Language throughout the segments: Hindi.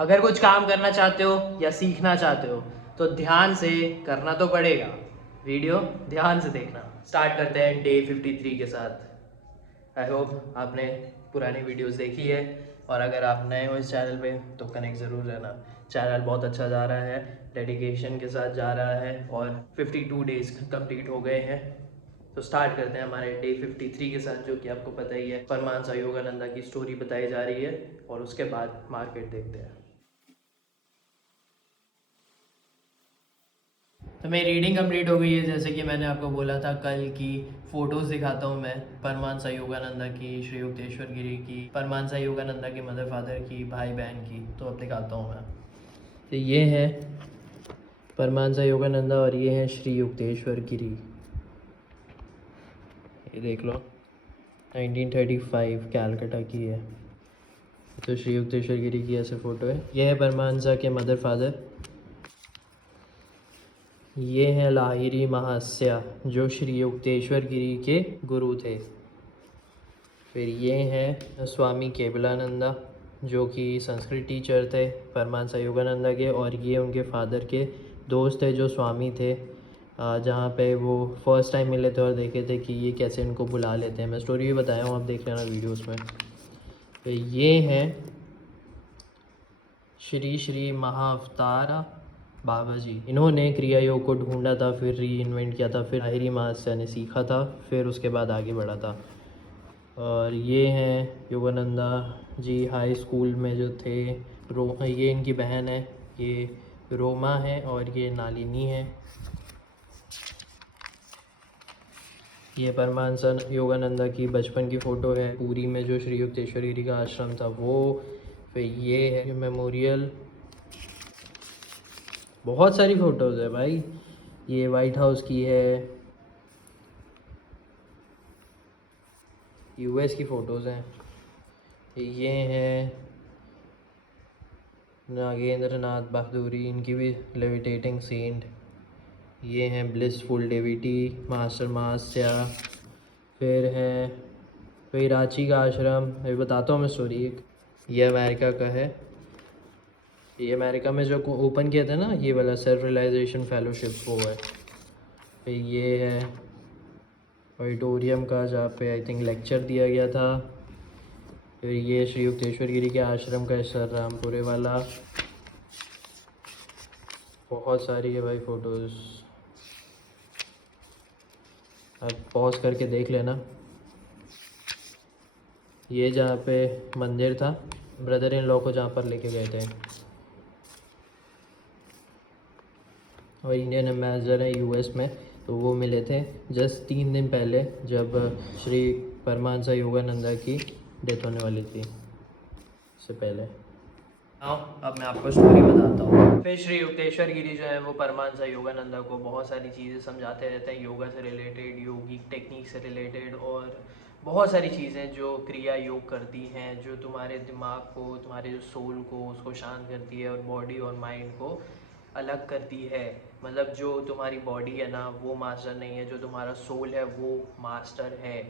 अगर कुछ काम करना चाहते हो या सीखना चाहते हो तो ध्यान से करना तो पड़ेगा। वीडियो ध्यान से देखना। स्टार्ट करते हैं डे 53 के साथ। आई होप आपने पुरानी वीडियोस देखी है, और अगर आप नए हो इस चैनल पे तो कनेक्ट ज़रूर रहना। चैनल बहुत अच्छा जा रहा है, डेडिकेशन के साथ जा रहा है, और 52 डेज़ कंप्लीट हो गए हैं। तो स्टार्ट करते हैं हमारे डे 53 के साथ, जो कि आपको पता ही है, परमांसा योगानंदा की स्टोरी बताई जा रही है, और उसके बाद मार्केट देखते हैं। तो मेरी रीडिंग कंप्लीट हो गई है। जैसे कि मैंने आपको बोला था, कल की फ़ोटोज़ दिखाता हूँ मैं, परमांसा योगानंदा की, श्री युक्तेश्वर गिरी की, परमांसा योगानंदा के मदर फादर की, भाई बहन की। तो अब दिखाता हूँ मैं। तो ये है परमांसा योगानंदा और ये है श्री युक्तेश्वर गिरी। ये देख लो, 1935 कैलकाटा की है। तो श्री युक्तेश्वर गिरी की ऐसे फ़ोटो है। ये है परमांसा के मदर फादर। ये हैं लाहिरी महास्या, जो श्री युक्तेश्वर गिरी के गुरु थे। फिर ये हैं स्वामी केवलानंदा, जो कि संस्कृत टीचर थे परमांसा योगानंदा के, और ये उनके फादर के दोस्त थे जो स्वामी थे। जहाँ पे वो फर्स्ट टाइम मिले थे और देखे थे कि ये कैसे इनको बुला लेते हैं। मैं स्टोरी भी बताया हूँ, आप देख लेना वीडियोस में। तो ये हैं श्री श्री महाअवतारा बाबा जी। इन्होंने क्रिया योग को ढूंढा था, फिर री इन्वेंट किया था, फिर लाहिरी महास्या ने सीखा था, फिर उसके बाद आगे बढ़ा था। और ये हैं योगानंदा जी हाई स्कूल में जो थे। ये इनकी बहन है, ये रोमा है, और ये नालिनी है। ये परमांसा योगानंदा की बचपन की फ़ोटो है, पूरी में जो श्री युक्तेश्वर गिरी का आश्रम था वो। फिर ये है मेमोरियल। बहुत सारी फ़ोटोज़ है भाई। ये वाइट हाउस की है, यूएस की फ़ोटोज़ हैं। ये हैं नागेंद्र नाथ बहादुरी, इनकी भी लेविटेटिंग सेंट। ये हैं ब्लिसफुल डेविटी, मास्टर महास्या। फिर है फिर रांची का आश्रम। अभी बताता हूँ मैं स्टोरी एक। ये अमेरिका का है। ये अमेरिका में जो ओपन किया था ना, ये वाला सेल्फ रियलाइजेशन फेलोशिप, वो है। फिर ये है ऑडिटोरियम का, जहाँ पे आई थिंक लेक्चर दिया गया था। फिर ये श्री युक्तेश्वर गिरी के आश्रम का सर रामपुरे वाला। बहुत सारी है भाई फ़ोटोज़, आप पॉज करके देख लेना। ये जहाँ पे मंदिर था, ब्रदर इन लॉ को जहाँ पर लेके गए थे। और इंडियन एम्बेसडर है यूएस में, तो वो मिले थे जस्ट 3 दिन पहले, जब श्री परमांसा योगानंदा की डेथ होने वाली थी, इससे पहले। अब मैं आपको स्टोरी बताता हूँ। फिर श्री युक्तेश्वर गिरी जो है वो परमांसा योगानंदा को बहुत सारी चीज़ें समझाते रहते हैं, योगा से रिलेटेड, योगिक टेक्निक से रिलेटेड, और बहुत सारी चीज़ें जो क्रिया योग करती हैं, जो तुम्हारे दिमाग को, तुम्हारे जो सोल को, उसको शांत करती है, और बॉडी और माइंड को अलग करती है। मतलब जो तुम्हारी बॉडी है ना, वो मास्टर नहीं है, जो तुम्हारा सोल है वो मास्टर है।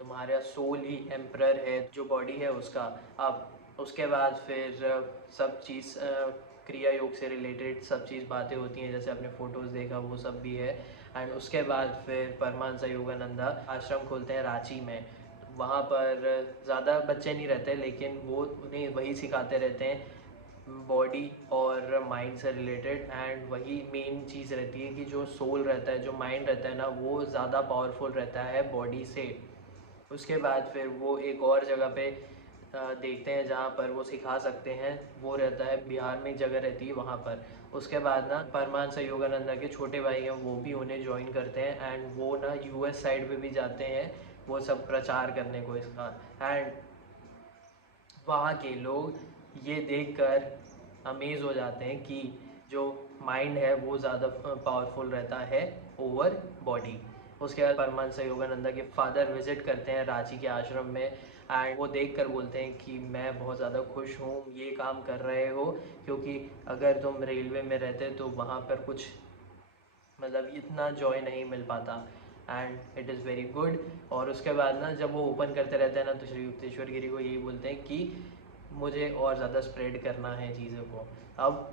तुम्हारा सोल ही एम्परर है, जो बॉडी है उसका। अब उसके बाद फिर सब चीज़ क्रिया योग से रिलेटेड सब चीज़ बातें होती हैं, जैसे आपने फ़ोटोज़ देखा वो सब भी है। एंड उसके बाद फिर परमांसा योगानंदा आश्रम खोलते हैं रांची में। वहाँ पर ज़्यादा बच्चे नहीं रहते, लेकिन वो उन्हें वही सिखाते रहते हैं, बॉडी और माइंड से रिलेटेड। एंड वही मेन चीज़ रहती है कि जो सोल रहता है, जो माइंड रहता है ना, वो ज़्यादा पावरफुल रहता है बॉडी से। उसके बाद फिर वो एक और जगह पे देखते हैं जहाँ पर वो सिखा सकते हैं, वो रहता है बिहार में, एक जगह रहती है वहाँ पर। उसके बाद ना परमांसा योगानंदा के छोटे भाई हैं, वो भी उन्हें ज्वाइन करते हैं, एंड वो ना यूएस साइड पे भी जाते हैं, वो सब प्रचार करने को इसका। एंड वहाँ के लोग ये देखकर अमेज़ हो जाते हैं कि जो माइंड है वो ज़्यादा पावरफुल रहता है ओवर बॉडी। उसके बाद परमांसा योगानंदा के फादर विज़िट करते हैं रांची के आश्रम में, एंड वो देख कर बोलते हैं कि मैं बहुत ज़्यादा खुश हूँ ये काम कर रहे हो, क्योंकि अगर तुम रेलवे में रहते तो वहाँ पर कुछ, मतलब इतना जॉय नहीं मिल पाता। And it is very good. और उसके बाद ना जब वो ओपन करते रहते हैं ना, तो श्री युक्तेश्वर गिरी को यही बोलते हैं कि मुझे और ज़्यादा स्प्रेड करना है चीज़ों को। अब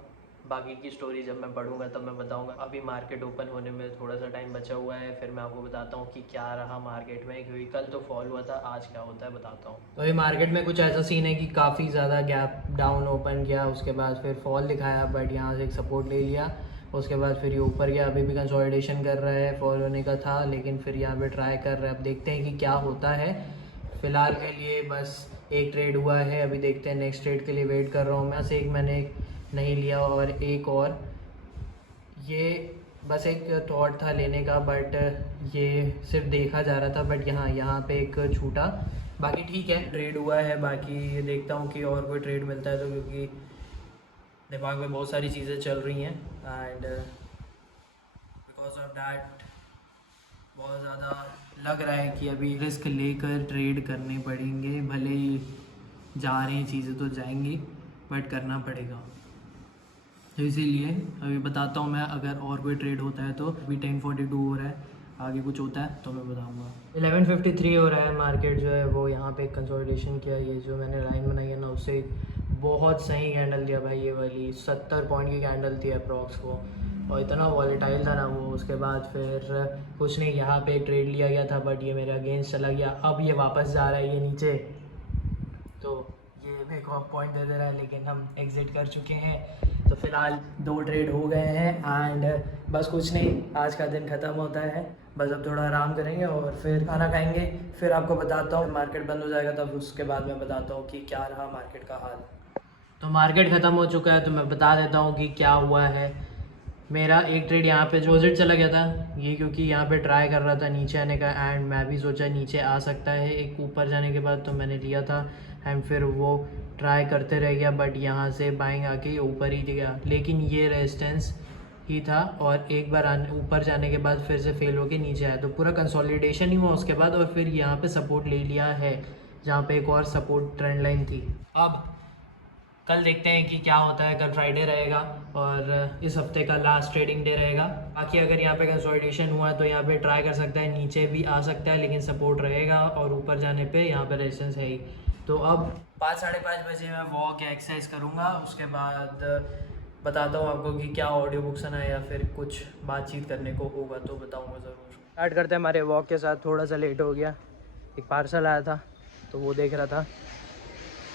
बाकी की स्टोरी जब मैं पढ़ूंगा तब मैं बताऊंगा। अभी मार्केट ओपन होने में थोड़ा सा टाइम बचा हुआ है, फिर मैं आपको बताता हूँ कि क्या रहा मार्केट में, क्योंकि कल तो फॉल हुआ था, आज क्या होता है बताता हूँ। तो अभी मार्केट में कुछ ऐसा सीन है कि काफ़ी ज़्यादा गैप डाउन ओपन किया, उसके बाद फिर फॉल दिखाया, बट यहाँ से एक सपोर्ट ले लिया, उसके बाद फिर ये ऊपर गया। अभी भी कंसोलिडेशन कर रहा है, फॉल होने का था लेकिन फिर यहाँ पे ट्राई कर रहा है। अब देखते हैं कि क्या होता है। फ़िलहाल के लिए बस एक ट्रेड हुआ है, अभी देखते हैं नेक्स्ट ट्रेड के लिए वेट कर रहा हूँ मैं। से एक मैंने नहीं लिया और एक और, ये बस एक थॉट था लेने का, बट ये सिर्फ देखा जा रहा था, बट यहाँ पे एक छूटा। बाकी ठीक है, ट्रेड हुआ है। बाकी ये देखता हूँ कि और कोई ट्रेड मिलता है तो, क्योंकि दिमाग में बहुत सारी चीज़ें चल रही हैं एंड बिकॉज ऑफ डैट बहुत ज़्यादा लग रहा है कि अभी रिस्क लेकर ट्रेड करने पड़ेंगे। भले ही जा रहे हैं चीज़ें तो जाएंगी, बट करना पड़ेगा। तो इसीलिए अभी बताता हूँ मैं, अगर और कोई ट्रेड होता है तो। अभी 10:42 हो रहा है, आगे कुछ होता है तो मैं बताऊँगा। 11:53 हो रहा है, मार्केट जो है वो यहाँ पे कंसोलिडेशन किया। ये जो मैंने लाइन बनाई है ना, उससे बहुत सही कैंडल दिया भाई। ये वाली 70 पॉइंट की कैंडल थी अप्रॉक्स वो, और इतना वॉलेटाइल था ना वो। उसके बाद फिर कुछ नहीं, यहाँ पे एक ट्रेड लिया गया था बट ये मेरे अगेंस्ट चला गया। अब ये वापस जा रहा है ये नीचे, तो ये मेरे को अब पॉइंट दे दे रहा है, लेकिन हम एग्ज़िट कर चुके हैं। तो फ़िलहाल 2 ट्रेड हो गए हैं एंड बस कुछ नहीं, आज का दिन ख़त्म होता है। बस अब थोड़ा आराम करेंगे और फिर खाना खाएंगे, फिर आपको बताता हूँ। मार्केट बंद हो जाएगा तब उसके बाद मैं बताता हूँ कि क्या रहा मार्केट का हाल। तो मार्केट ख़त्म हो चुका है, तो मैं बता देता हूँ कि क्या हुआ है। मेरा एक ट्रेड यहाँ पे डिपॉजिट चला गया था ये, क्योंकि यहाँ पे ट्राई कर रहा था नीचे आने का, एंड मैं भी सोचा नीचे आ सकता है एक ऊपर जाने के बाद, तो मैंने लिया था। एंड फिर वो ट्राई करते रह गया, बट यहाँ से बाइंग आके ऊपर ही गया, लेकिन ये रेजिस्टेंस ही था। और एक बार ऊपर जाने के बाद फिर से फेल होके नीचे आया, तो पूरा कंसोलिडेशन ही हुआ उसके बाद, और फिर यहाँ पे सपोर्ट ले लिया है जहाँ पे एक और सपोर्ट ट्रेंड लाइन थी। अब कल देखते हैं कि क्या होता है। कल फ्राइडे रहेगा और इस हफ्ते का लास्ट ट्रेडिंग डे रहेगा। बाकी अगर यहाँ पे कंसोलिडेशन हुआ तो यहाँ पे ट्राई कर सकता है, नीचे भी आ सकता है, लेकिन सपोर्ट रहेगा, और ऊपर जाने पे यहाँ पे रेजिस्टेंस है ही। तो अब 5 साढ़े 5 बजे मैं वॉक या एक्सरसाइज करूँगा, उसके बाद बताता हूँ आपको कि क्या ऑडियो बुक सुना है या फिर कुछ बातचीत करने को होगा तो बताऊँगा ज़रूर। स्टार्ट करते हैं हमारे वॉक के साथ। थोड़ा सा लेट हो गया, एक पार्सल आया था तो वो देख रहा था,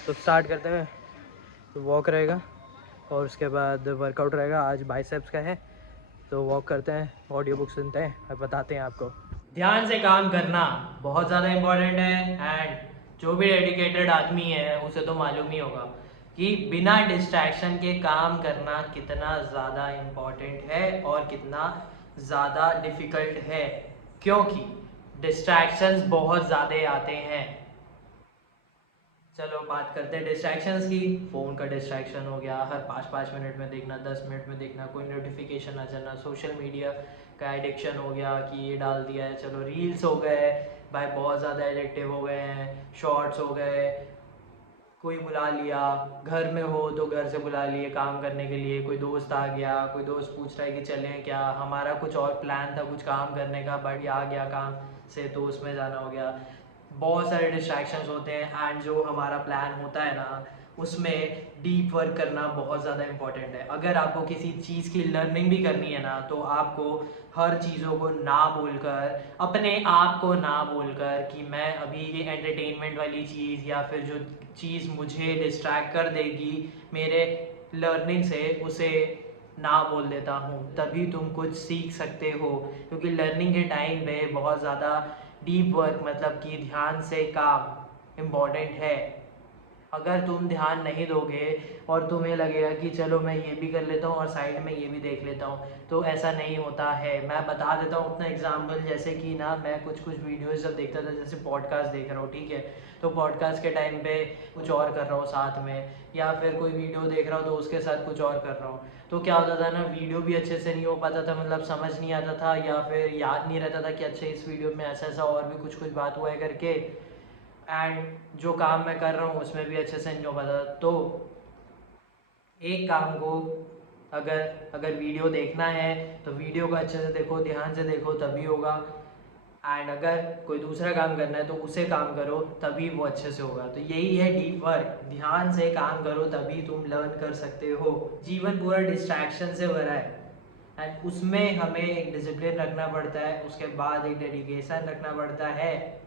तो स्टार्ट करते हैं। तो वॉक रहेगा और उसके बाद वर्कआउट रहेगा। आज बाइसेप्स का है, तो वॉक करते हैं, ऑडियो बुक सुनते हैं और बताते हैं आपको। ध्यान से काम करना बहुत ज़्यादा इम्पोर्टेंट है, एंड जो भी डेडिकेटेड आदमी है उसे तो मालूम ही होगा कि बिना डिस्ट्रैक्शन के काम करना कितना ज़्यादा इम्पोर्टेंट है और कितना ज़्यादा डिफ़िकल्ट है, क्योंकि डिस्ट्रैक्शंस बहुत ज़्यादा आते हैं। चलो बात करते हैं डिस्ट्रैक्शंस की। फ़ोन का डिस्ट्रैक्शन हो गया, हर 5-5 मिनट में देखना, 10 मिनट में देखना, कोई नोटिफिकेशन आ जाना। सोशल मीडिया का एडिक्शन हो गया कि ये डाल दिया है, चलो रील्स हो गए भाई, बहुत ज़्यादा एडिक्टिव हो गए हैं। शॉर्ट्स हो गए, कोई बुला लिया, घर में हो तो घर से बुला लिए काम करने के लिए, कोई दोस्त आ गया, कोई दोस्त पूछ रहा है कि चलें क्या, हमारा कुछ और प्लान था कुछ काम करने का, बट आ गया काम से तो उसमें जाना हो गया। बहुत सारे डिस्ट्रैक्शंस होते हैं, एंड जो हमारा प्लान होता है ना उसमें डीप वर्क करना बहुत ज़्यादा इम्पॉर्टेंट है। अगर आपको किसी चीज़ की लर्निंग भी करनी है ना, तो आपको हर चीज़ों को ना बोलकर, अपने आप को ना बोलकर कि मैं अभी ये एंटरटेनमेंट वाली चीज़ या फिर जो चीज़ मुझे डिस्ट्रैक्ट कर देगी मेरे लर्निंग से, उसे ना बोल देता हूँ, तभी तुम कुछ सीख सकते हो। क्योंकि लर्निंग के टाइम पे बहुत ज़्यादा डीप वर्क मतलब कि ध्यान से काम इम्पॉर्टेंट है। अगर तुम ध्यान नहीं दोगे और तुम्हें लगेगा कि चलो मैं ये भी कर लेता हूँ और साइड में ये भी देख लेता हूँ, तो ऐसा नहीं होता है। मैं बता देता हूँ अपना एग्जांपल, जैसे कि ना मैं कुछ वीडियोस जब देखता था, जैसे पॉडकास्ट देख रहा हूँ, ठीक है, तो पॉडकास्ट के टाइम पे कुछ और कर रहा हूँ साथ में, या फिर कोई वीडियो देख रहा हूँ तो उसके साथ कुछ और कर रहा हूँ, तो क्या होता था ना, वीडियो भी अच्छे से नहीं हो पाता था, मतलब समझ नहीं आता था, या फिर याद नहीं रहता था कि अच्छा इस वीडियो में ऐसा ऐसा और भी कुछ बात हुआ है करके, एंड जो काम मैं कर रहा हूँ उसमें भी अच्छे से नहीं हो पाता। तो एक काम को अगर वीडियो देखना है तो वीडियो को अच्छे से देखो, ध्यान से देखो, तभी होगा। एंड अगर कोई दूसरा काम करना है तो उसे काम करो, तभी वो अच्छे से होगा। तो यही है डीप वर्क, ध्यान से काम करो तभी तुम लर्न कर सकते हो। जीवन पूरा डिस्ट्रैक्शन से भरा है एंड उसमें हमें एक डिसिप्लिन रखना पड़ता है, उसके बाद एक डेडिकेशन रखना पड़ता है,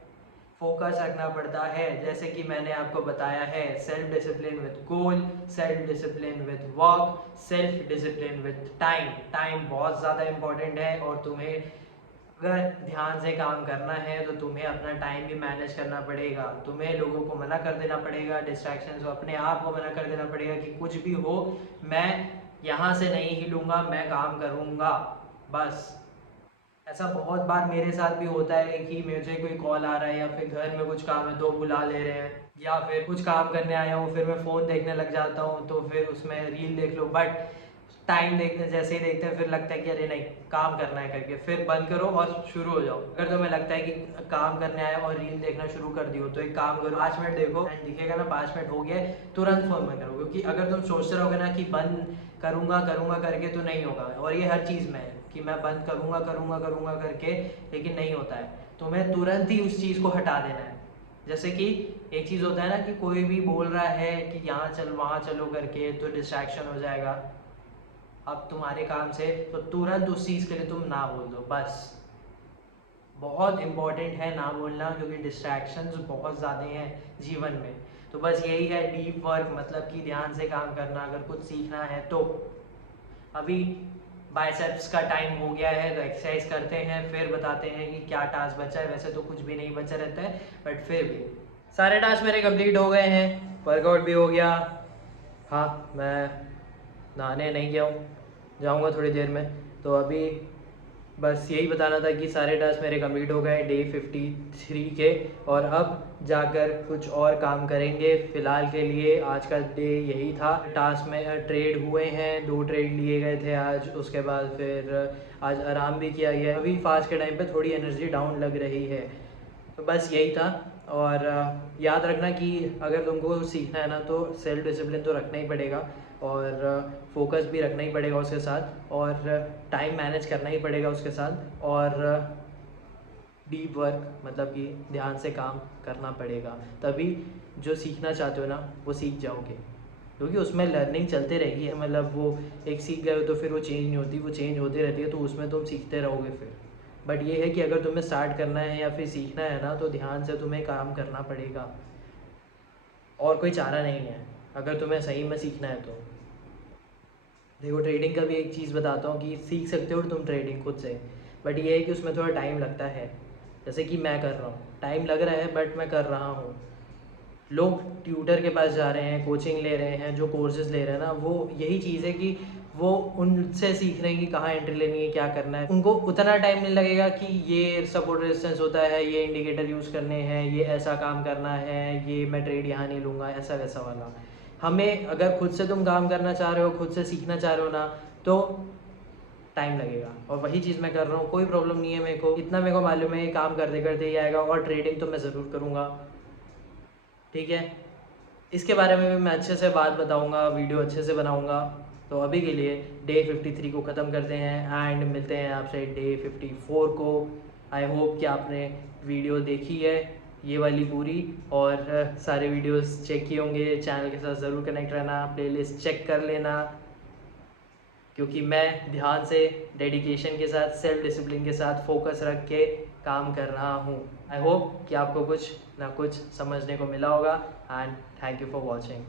फोकस रखना पड़ता है। जैसे कि मैंने आपको बताया है, self discipline with goal, self discipline with work, self discipline with time. Time बहुत ज़्यादा इंपॉर्टेंट है और तुम्हें अगर ध्यान से काम करना है तो तुम्हें अपना टाइम भी मैनेज करना पड़ेगा। तुम्हें लोगों को मना कर देना पड़ेगा, डिस्ट्रैक्शंस को, अपने आप को मना कर देना पड़ेगा कि कुछ भी हो मैं यहाँ से नहीं हिलूंगा, मैं काम करूँगा बस। ऐसा बहुत बार मेरे साथ भी होता है कि मुझे कोई कॉल आ रहा है या फिर घर में कुछ काम है तो बुला ले रहे हैं, या फिर कुछ काम करने आया हूँ फिर मैं फ़ोन देखने लग जाता हूँ तो फिर उसमें रील देख लो। बट टाइम देखते जैसे ही देखते हैं फिर लगता है कि अरे नहीं काम करना है करके फिर बंद करो और शुरू हो जाओ। अगर तुम्हें लगता है कि काम करने आया और रील देखना शुरू कर दियो तो एक काम करो, 5 मिनट देखो एंड दिखेगा ना 5 मिनट हो गया, तुरंत फ़ोन बंद करो। क्योंकि अगर तुम सोचते रहोगे ना कि बंद करूँगा करूँगा करके तो नहीं होगा। और ये हर चीज़ में है कि मैं बंद करूँगा करूँगा करूँगा करके, लेकिन नहीं होता है। तुम्हें तुरंत ही उस चीज़ को हटा देना है। जैसे कि एक चीज़ होता है ना कि कोई भी बोल रहा है कि यहाँ चल वहाँ चलो करके तो डिस्ट्रैक्शन हो जाएगा अब तुम्हारे काम से, तो तुरंत उस चीज़ के लिए तुम ना बोल दो बस। बहुत इम्पॉर्टेंट है ना बोलना, क्योंकि डिस्ट्रैक्शंस बहुत ज़्यादा हैं जीवन में। तो बस यही है डीप वर्क, मतलब कि ध्यान से काम करना अगर कुछ सीखना है तो। अभी बाइसेप्स का टाइम हो गया है तो एक्सरसाइज करते हैं, फिर बताते हैं कि क्या टास्क बचा है। वैसे तो कुछ भी नहीं बचा रहता है बट फिर भी सारे टास्क मेरे कंप्लीट हो गए हैं, वर्कआउट भी हो गया। हाँ मैं नहाने नहीं गया हूँ, जाऊँगा थोड़ी देर में। तो अभी बस यही बताना था कि सारे टास्क मेरे कंप्लीट हो गए डे 53 के, और अब जाकर कुछ और काम करेंगे। फ़िलहाल के लिए आज का डे यही था। टास्क में ट्रेड हुए हैं, 2 ट्रेड लिए गए थे आज, उसके बाद फिर आज आराम भी किया गया। अभी फास्ट के टाइम पे थोड़ी एनर्जी डाउन लग रही है। तो बस यही था। और याद रखना कि अगर तुमको सीखना है ना तो सेल्फ डिसिप्लिन तो रखना ही पड़ेगा, और फोकस भी रखना ही पड़ेगा उसके साथ, और टाइम मैनेज करना ही पड़ेगा उसके साथ, और डीप वर्क मतलब कि ध्यान से काम करना पड़ेगा। तभी जो सीखना चाहते हो ना वो सीख जाओगे, क्योंकि उसमें लर्निंग चलते रहेगी। मतलब वो एक सीख गए हो तो फिर वो चेंज नहीं होती, वो चेंज होती रहती है, तो उसमें तुम सीखते रहोगे फिर। बट ये है कि अगर तुम्हें स्टार्ट करना है या फिर सीखना है ना तो ध्यान से तुम्हें काम करना पड़ेगा, और कोई चारा नहीं है अगर तुम्हें सही में सीखना है तो। देखो ट्रेडिंग का भी एक चीज़ बताता हूँ कि सीख सकते हो तुम ट्रेडिंग खुद से, बट ये है कि उसमें थोड़ा टाइम लगता है। जैसे कि मैं कर रहा हूँ, टाइम लग रहा है बट मैं कर रहा हूँ। लोग ट्यूटर के पास जा रहे हैं, कोचिंग ले रहे हैं, जो कोर्सेज़ ले रहे हैं ना, वो यही चीज़ है कि वो उनसे सीख रहे हैं कि कहाँ एंट्री लेनी है, क्या करना है। उनको उतना टाइम नहीं लगेगा कि ये सपोर्ट रेजिस्टेंस होता है, ये इंडिकेटर यूज़ करने हैं, ये ऐसा काम करना है, ये मैं ट्रेड यहाँ नहीं लूँगा, ऐसा वैसा वाला। हमें अगर खुद से तुम काम करना चाह रहे हो, खुद से सीखना चाह रहे हो ना, तो टाइम लगेगा। और वही चीज़ मैं कर रहा हूँ, कोई प्रॉब्लम नहीं है मेरे को। इतना मेरे को मालूम है काम करते करते ही आएगा, और ट्रेडिंग तो मैं ज़रूर करूँगा, ठीक है। इसके बारे में भी मैं अच्छे से बात बताऊंगा, वीडियो अच्छे से बनाऊंगा। तो अभी के लिए डे 53 को ख़त्म करते हैं एंड मिलते हैं आपसे डे 54 को। आई होप कि आपने वीडियो देखी है ये वाली पूरी, और सारे वीडियोस चेक किए होंगे। चैनल के साथ ज़रूर कनेक्ट रहना, प्लेलिस्ट चेक कर लेना, क्योंकि मैं ध्यान से, डेडिकेशन के साथ, सेल्फ डिसिप्लिन के साथ फोकस रख के काम कर रहा हूँ। आई होप कि आपको कुछ ना कुछ समझने को मिला होगा, and thank you for watching.